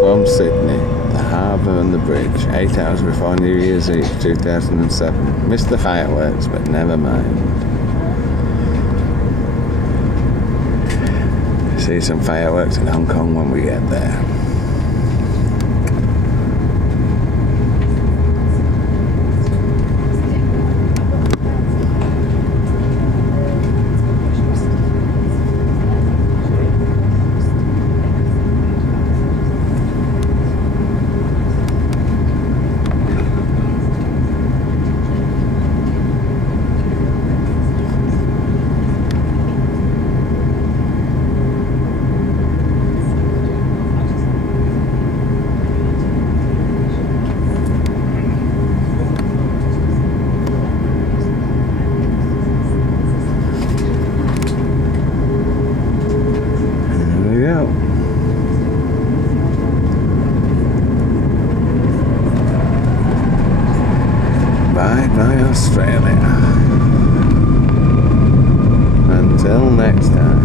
from Sydney, the harbour and the bridge, 8 hours before New Year's Eve 2007. Missed the fireworks, but never mind. See some fireworks in Hong Kong when we get there. Bye Australia. Until next time.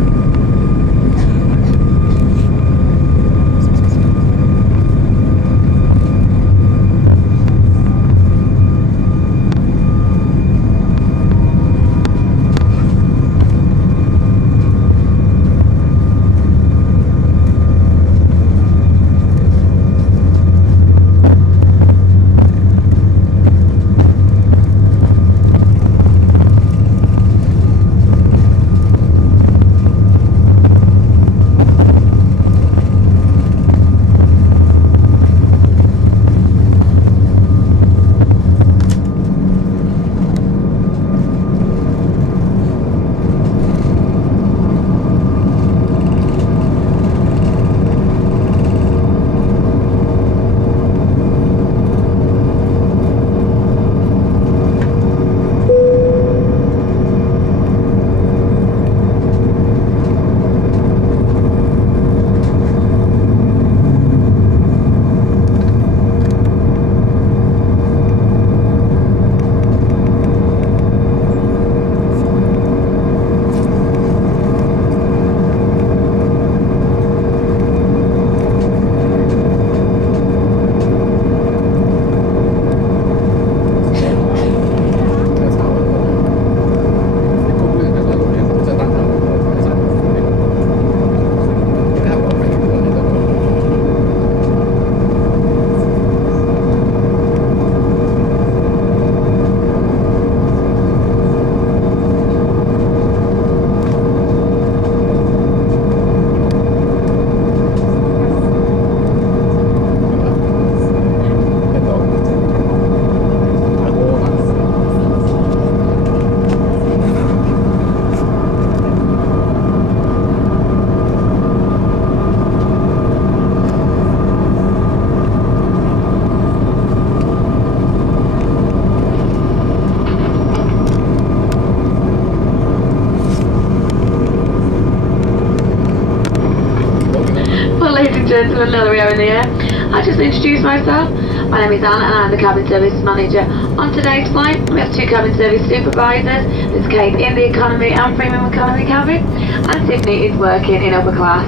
Gentlemen, now that we are in the air, I'll just introduce myself. My name is Anne and I'm the cabin service manager. On today's flight, we have 2 cabin service supervisors. There's Kate in the economy and premium economy cabin, and Tiffany is working in upper class.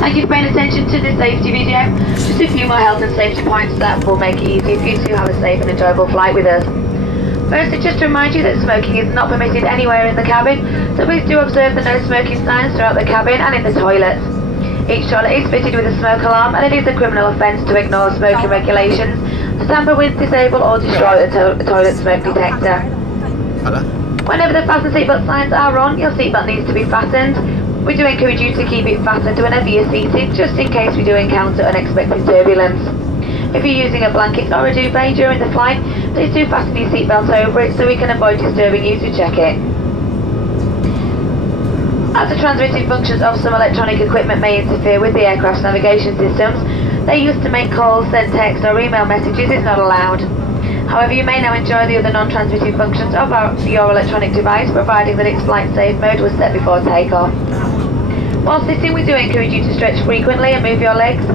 Thank you for paying attention to this safety video. Just a few more health and safety points that will make it easy for you to have a safe and enjoyable flight with us. Firstly, just to remind you that smoking is not permitted anywhere in the cabin, so please do observe the no smoking signs throughout the cabin and in the toilets. Each toilet is fitted with a smoke alarm, and it is a criminal offence to ignore smoking regulations, to tamper with, disable or destroy the toilet smoke detector. Whenever the fasten seatbelt signs are on, your seatbelt needs to be fastened. We do encourage you to keep it fastened whenever you're seated, just in case we do encounter unexpected turbulence. If you're using a blanket or a duvet during the flight, please do fasten your seatbelt over it so we can avoid disturbing you to check it. As the transmitting functions of some electronic equipment may interfere with the aircraft's navigation systems, they used to make calls, send text or email messages is not allowed. However, you may now enjoy the other non-transmitting functions of your electronic device, providing that its flight safe mode was set before takeoff. While sitting, we do encourage you to stretch frequently and move your legs.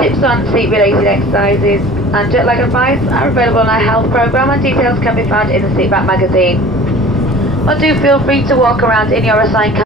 Tips on seat-related exercises and jet lag advice are available on our health program, and details can be found in the Seatback magazine. But do feel free to walk around in your assigned